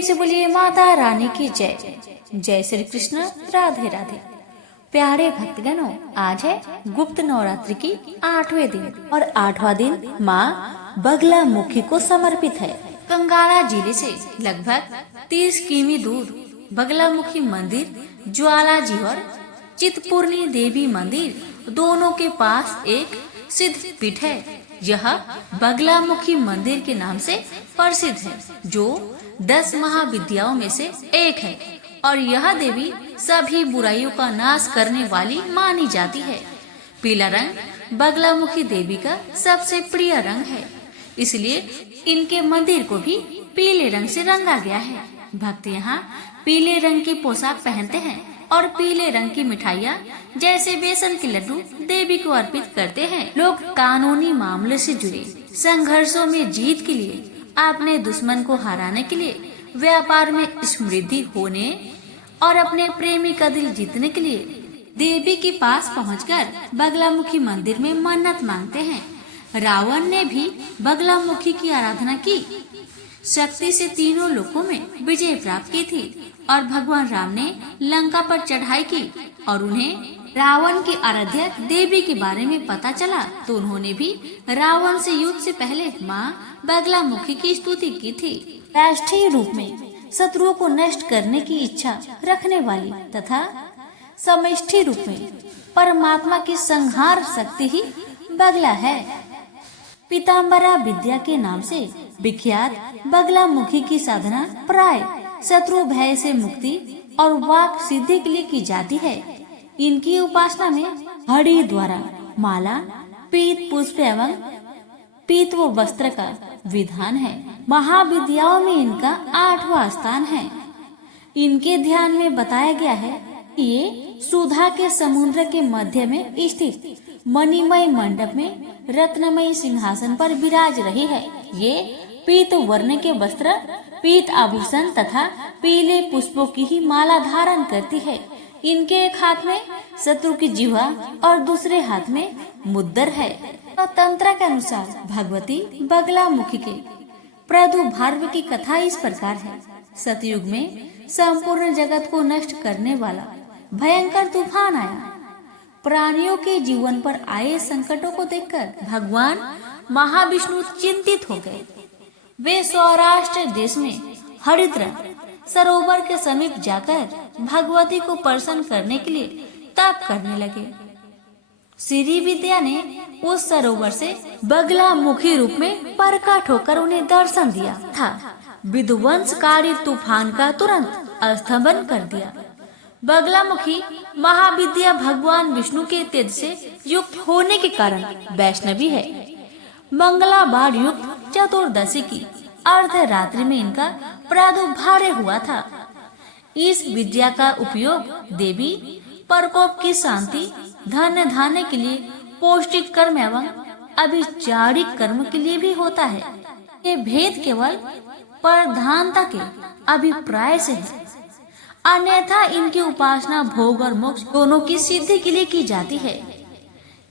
प्रेम से बोलिए माता रानी की जय। जय श्री कृष्ण, राधे राधे। प्यारे भक्तगणों, आज है गुप्त नवरात्रि की 8वें दिन और 8वां दिन माँ बगला मुखी को समर्पित है। कंगाला जिले से लगभग 30 किमी दूर बगलामुखी मंदिर, ज्वाला जी और चितपूर्णी देवी मंदिर दोनों के पास एक सिद्ध पीठ है। यह बगलामुखी मंदिर के नाम से प्रसिद्ध है, जो 10 महाविद्याओं में से एक है और यह देवी सभी बुराइयों का नाश करने वाली मानी जाती है। पीला रंग बगलामुखी देवी का सबसे प्रिय रंग है, इसलिए इनके मंदिर को भी पीले रंग से रंगा गया है। भक्त यहाँ पीले रंग की पोशाक पहनते हैं और पीले रंग की मिठाइयाँ जैसे बेसन के लड्डू देवी को अर्पित करते हैं। लोग कानूनी मामले से जुड़े संघर्षों में जीत के लिए, अपने दुश्मन को हराने के लिए, व्यापार में समृद्धि होने और अपने प्रेमी का दिल जीतने के लिए देवी के पास पहुंचकर बगलामुखी मंदिर में मन्नत मांगते हैं। रावण ने भी बगलामुखी की आराधना की, शक्ति से तीनों लोकों में विजय प्राप्त की थी और भगवान राम ने लंका पर चढ़ाई की और उन्हें रावण की आराध्य देवी के बारे में पता चला, तो उन्होंने भी रावण से युद्ध से पहले माँ बगलामुखी की स्तुति की थी। राष्ट्रीय रूप में शत्रुओं को नष्ट करने की इच्छा रखने वाली तथा समष्टि रूप में परमात्मा की संहार शक्ति ही बगला है। पीताम्बरा विद्या के नाम से विख्यात बगलामुखी की साधना प्राय शत्रु भय से मुक्ति और वाक सिद्धि के लिए की जाती है। इनकी उपासना में हरि द्वारा माला, पीत पुष्प एवं पीत व वस्त्र का विधान है। महाविद्याओं में इनका 8वां स्थान है। इनके ध्यान में बताया गया है कि ये सुधा के समुद्र के मध्य में स्थित मणिमय मंडप में रत्नमय सिंहासन पर विराज रही है। ये पीत वर्ण के वस्त्र, पीत आभूषण तथा पीले पुष्पों की ही माला धारण करती है। इनके एक हाथ में शत्रु की जिह्वा और दूसरे हाथ में मुद्दर है। तंत्र के अनुसार भगवती बगलामुखी के प्रादुर्भाव की कथा इस प्रकार है। सतयुग में संपूर्ण जगत को नष्ट करने वाला भयंकर तूफान आया। प्राणियों के जीवन पर आए संकटों को देखकर भगवान महाविष्णु चिंतित हो गए। वे सौराष्ट्र देश में हरिद्रा सरोवर के समीप जाकर भगवती को प्रसन्न करने के लिए तप करने लगे। श्री विद्या ने उस सरोवर से बगलामुखी रूप में प्रकट होकर उन्हें दर्शन दिया था। विध्वंसकारी तूफान का तुरंत स्तंभन कर दिया। बगलामुखी महाविद्या भगवान विष्णु के तेज से युक्त होने के कारण वैष्णवी है। मंगलावार युक्त चतुर्दशी की अर्धरात्रि में इनका प्रादुर्भाव हुआ था। इस विद्या का उपयोग देवी प्रकोप की शांति, धन धान्य के लिए, पौष्टिक कर्म एवं अभिचारिक कर्म के लिए भी होता है। ये भेद केवल प्रधानता के अभिप्राय से है, अन्यथा इनकी उपासना भोग और मोक्ष दोनों की सिद्धि के लिए की जाती है।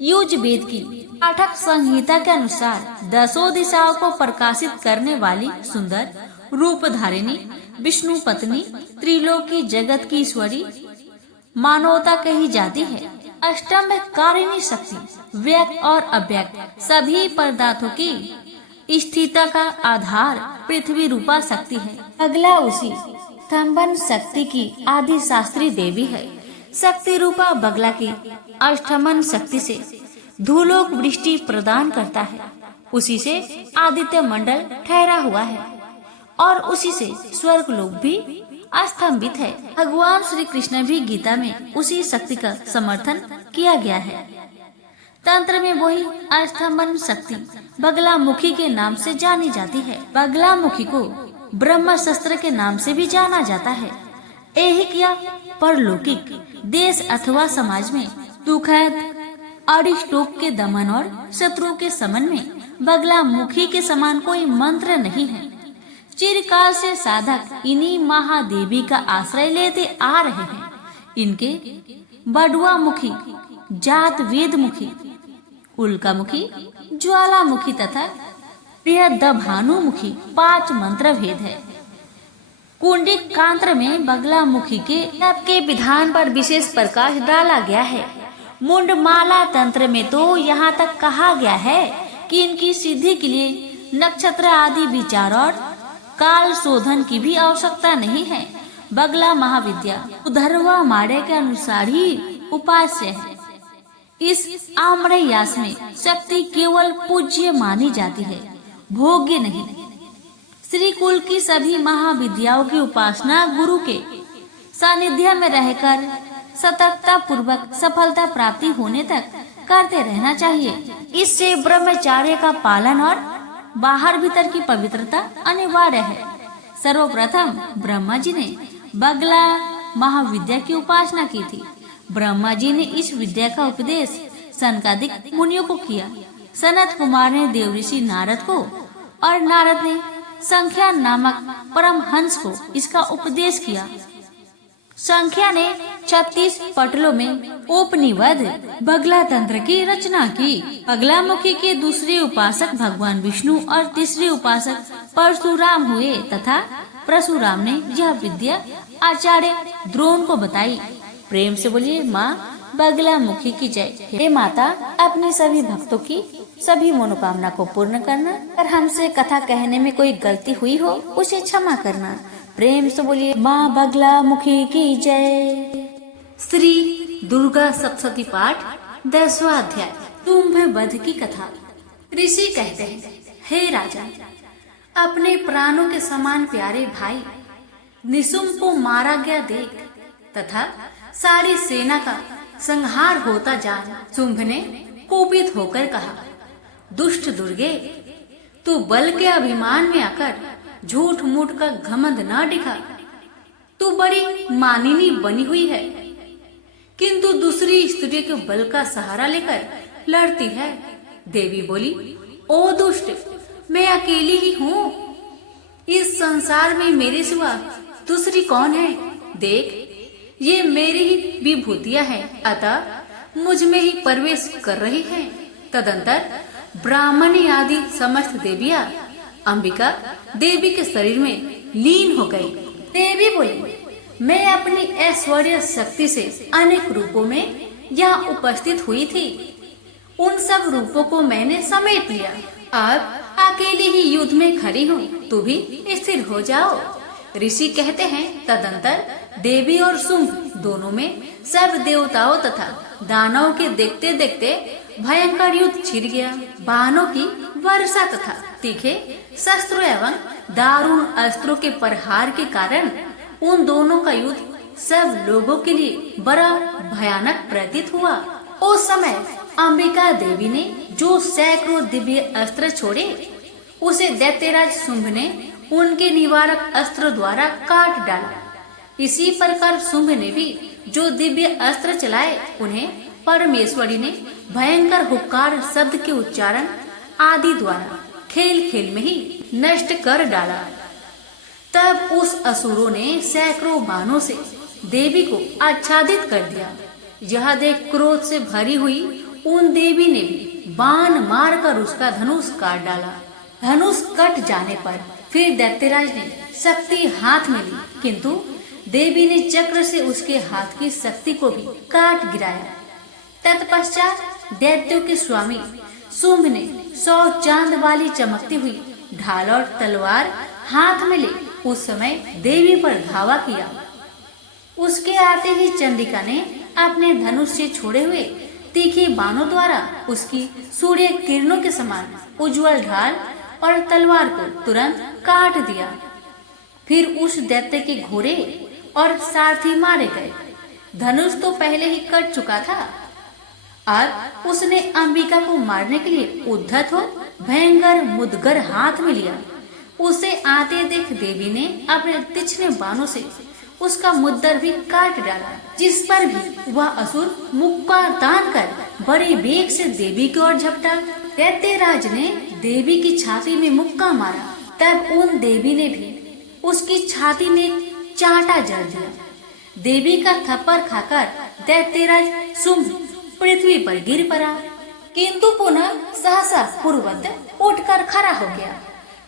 युज वेद की पाठक संहिता के अनुसार 10 दिशाओं को प्रकाशित करने वाली सुंदर रूप धारिणी विष्णु पत्नी, त्रिलोकी जगत की ईश्वरी मानवता कही जाती है। अष्टम कारिणी शक्ति व्यक्त और अव्यक्त सभी पदार्थों की स्थिति का आधार पृथ्वी रूपा शक्ति है। अगला उसी स्तंभन शक्ति की आदि शास्त्री देवी है। शक्ति रूपा बगला की अष्टमन शक्ति से धूलोक वृष्टि प्रदान करता है। उसी से आदित्य मंडल ठहरा हुआ है और उसी से स्वर्ग लोक भी स्तंभित है। भगवान श्री कृष्ण भी गीता में उसी शक्ति का समर्थन किया गया है। तंत्र में वही अष्टमन शक्ति बगलामुखी के नाम से जानी जाती है। बगलामुखी को ब्रह्म शस्त्र के नाम से भी जाना जाता है। ऐहिक या परलौकिक देश अथवा समाज में दुखद अरिष्टोप के दमन और शत्रुओं के समन में बगलामुखी के समान कोई मंत्र नहीं है। चिरकाल से साधक इन्हीं महादेवी का आश्रय लेते आ रहे हैं। इनके बडुआ मुखी, जात वेद मुखी, उल्कामुखी, ज्वालामुखी तथा बृहदभानुमुखी 5 मंत्र भेद है। कुंडिक कांत्र में बगलामुखी के तप के विधान पर विशेष प्रकाश डाला गया है। मुंडमाला तंत्र में तो यहाँ तक कहा गया है कि इनकी सिद्धि के लिए नक्षत्र आदि विचार और काल शोधन की भी आवश्यकता नहीं है। बगला महाविद्या उधरवा माड़े के अनुसार ही उपास्य है। इस आम्रयास में शक्ति केवल पूज्य मानी जाती है, भोग्य नहीं। श्री कुल की सभी महाविद्याओं की उपासना गुरु के सानिध्य में रहकर सतर्कता पूर्वक सफलता प्राप्ति होने तक करते रहना चाहिए। इससे ब्रह्मचार्य का पालन और बाहर भीतर की पवित्रता अनिवार्य है। सर्वप्रथम ब्रह्मा जी ने बगला महाविद्या की उपासना की थी। ब्रह्मा जी ने इस विद्या का उपदेश सनकादिक मुनियों को किया। सनत कुमार ने देवऋषि नारद को और नारद ने संख्या नामक परमहंस को इसका उपदेश किया। संख्या ने 36 पटलों में उपनिषद बगला तंत्र की रचना की। बगलामुखी के दूसरे उपासक भगवान विष्णु और तीसरे उपासक परशुराम हुए तथा परशुराम ने यह विद्या आचार्य द्रोण को बताई। प्रेम से बोलिए माँ बगलामुखी की जय। हे माता, अपने सभी भक्तों की सभी मनोकामना को पूर्ण करना। अगर हमसे कथा कहने में कोई गलती हुई हो उसे क्षमा करना। प्रेम से बोलिए माँ बगलामुखी की जय। श्री दुर्गा सप्तशती पाठ 10वां अध्याय शुंभ वध की कथा। ऋषि कहते हैं, हे राजा, अपने प्राणों के समान प्यारे भाई निशुंभ को मारा गया देख तथा सारी सेना का संहार होता जान शुंभ ने कोपित होकर कहा, दुष्ट दुर्गे, तू बल के अभिमान में आकर झूठ मूठ का घमंड न दिखा। तू बड़ी मानिनी बनी हुई है, किंतु दूसरी स्त्री के बल का सहारा लेकर लड़ती है। देवी बोली, ओ दुष्ट, मैं अकेली ही हूँ। इस संसार में मेरे सिवा दूसरी कौन है? देख, ये मेरी ही विभूतियाँ हैं, अतः मुझ में ही प्रवेश कर रही हैं। तदंतर ब्राह्मणी आदि समस्त देवियाँ अंबिका देवी के शरीर में लीन हो गई। देवी बोली, मैं अपनी ऐश्वर्य शक्ति से अनेक रूपों में यहाँ उपस्थित हुई थी। उन सब रूपों को मैंने समेट लिया। अब अकेली ही युद्ध में खड़ी हूँ, तू भी स्थिर हो जाओ। ऋषि कहते हैं, तदंतर देवी और शुंभ दोनों में सब देवताओं तथा दानवों के देखते देखते भयंकर युद्ध छिड़ गया। बाणों की वर्षा तथा तीखे शस्त्रों एवं दारुण अस्त्रों के प्रहार के कारण उन दोनों का युद्ध सब लोगों के लिए बड़ा भयानक प्रतीत हुआ। उस समय अंबिका देवी ने जो सैकड़ों दिव्य अस्त्र छोड़े, उसे दैत्यराज शुंभ ने उनके निवारक अस्त्र द्वारा काट डाला। इसी प्रकार शुंभ ने भी जो दिव्य अस्त्र चलाए, उन्हें परमेश्वरी ने भयंकर हुक्कार शब्द के उच्चारण आदि द्वारा खेल खेल में ही नष्ट कर डाला। तब उस असुरों ने सैकड़ों बाणों से देवी को आच्छादित कर दिया। यह देख क्रोध से भरी हुई उन देवी ने भी बाण मार कर उसका धनुष काट डाला। धनुष कट जाने पर फिर दैत्यराज ने शक्ति हाथ में ली, किंतु देवी ने चक्र से उसके हाथ की शक्ति को भी काट गिराया। तत्पश्चात दैत्यों के स्वामी शुंभ ने 100 चांद वाली चमकती हुई ढाल और तलवार हाथ में ले उस समय देवी पर धावा किया। उसके आते ही चंडिका ने अपने धनुष से छोड़े हुए तीखे बाणों द्वारा उसकी सूर्य किरणों के समान उज्जवल ढाल और तलवार को तुरंत काट दिया। फिर उस दैत्य के घोड़े और सारथी मारे गए। धनुष तो पहले ही कट चुका था। अब उसने अंबिका को मारने के लिए उद्धत हो भयंकर मुदगर हाथ में लिया। उसे आते देख देवी ने अपने तीक्ष्ण बाणों से उसका मुद्दर भी काट डाला, जिस पर भी वह असुर मुक्का तान कर बड़े वेग से देवी की ओर झपटा। दैत्यराज ने देवी की छाती में मुक्का मारा। तब उन देवी ने भी उसकी छाती में चांटा जड़ दिया। देवी का थप्पड़ खाकर दैत्यराज शुंभ पृथ्वी पर गिर पड़ा, किंतु पुनः सहसा पूर्ववत उठकर खड़ा हो गया।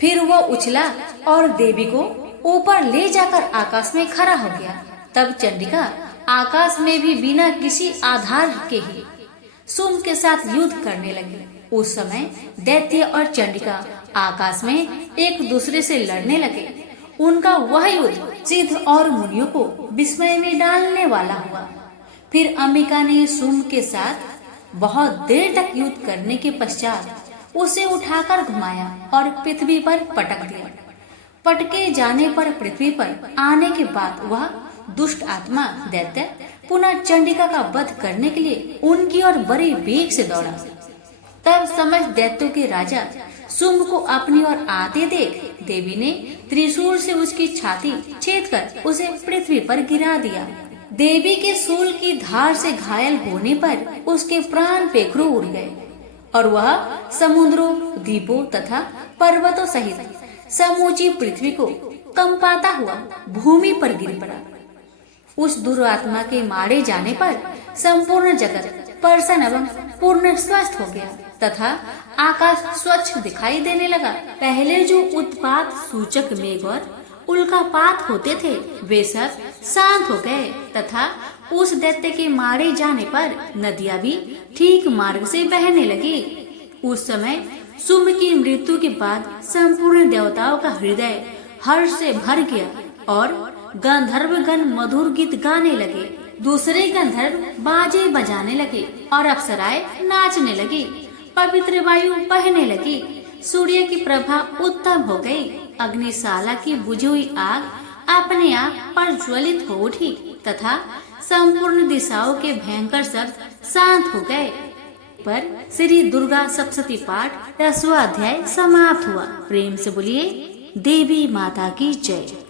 फिर वह उछला और देवी को ऊपर ले जाकर आकाश में खड़ा हो गया। तब चंडिका आकाश में भी बिना किसी आधार के ही सुम के साथ युद्ध करने लगी। उस समय दैत्य और चंडिका आकाश में एक दूसरे से लड़ने लगे। उनका वह युद्ध सिद्ध और मुनियों को विस्मय में डालने वाला हुआ। फिर अंबिका ने सुम के साथ बहुत देर तक युद्ध करने के पश्चात उसे उठाकर घुमाया और पृथ्वी पर पटक दिया। पटके जाने पर पृथ्वी पर आने के बाद वह दुष्ट आत्मा दैत्य पुनः चंडिका का वध करने के लिए उनकी ओर बड़े वेग से दौड़ा। तब समस्त दैत्यों के राजा शुंभ को अपनी ओर आते देख देवी ने त्रिशूल से उसकी छाती छेद कर उसे पृथ्वी पर गिरा दिया। देवी के शूल की धार से घायल होने पर उसके प्राण पेखरों उड़ गए और वह समुद्रों, द्वीपों तथा पर्वतों सहित समूची पृथ्वी को कंपाता हुआ भूमि पर गिर पड़ा। उस दुरात्मा के मारे जाने पर संपूर्ण जगत प्रसन्न एवं पूर्ण स्वस्थ हो गया तथा आकाश स्वच्छ दिखाई देने लगा। पहले जो उत्पात सूचक मेघ और उल्कापात होते थे वे सब शांत हो गए तथा उस दैत्य के मारे जाने पर नदियां भी ठीक मार्ग से बहने लगी। उस समय शुंभ की मृत्यु के बाद संपूर्ण देवताओं का हृदय हर्ष से भर गया और गंधर्वगण मधुर गीत गाने लगे। दूसरे गंधर्व बाजे बजाने लगे और अप्सराएं नाचने लगी। पवित्र वायु बहने लगी। सूर्य की प्रभा उत्तम हो गई। अग्निशाला की बुझी हुई आग अपने आप प्रज्वलित हो उठी तथा संपूर्ण दिशाओं के भयंकर शब्द शांत हो गए। पर श्री दुर्गा सप्तशती पाठ 10वां अध्याय समाप्त हुआ। प्रेम से बोलिए देवी माता की जय।